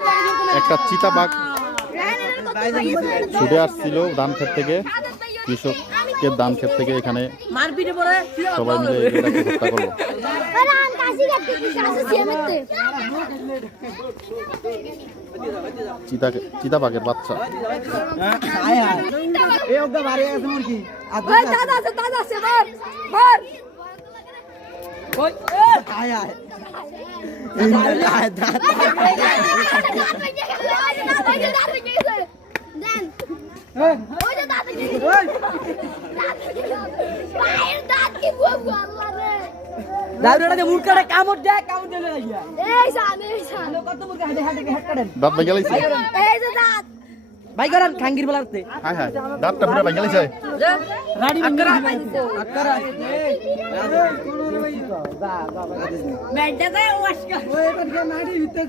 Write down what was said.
একটা চিতাবাঘ ছুটে আসছিল ধান ক্ষেত থেকে, কৃষকের ধান ক্ষেত থেকে এখানে সবাই মিলে এটাকে হত্যা করলো। চিতাবাঘের বাচ্চা। দাঁত ভাই গেলাইছে ভাই করেন খাঙ্গির বলাতে হায় হায় দাঁতটা পুরো ভাই গেলাইছে। রাডি আক্কারা আক্কারা মেন্টাতে ওয়াশকা ওই এটা নাড়ি ভিতরে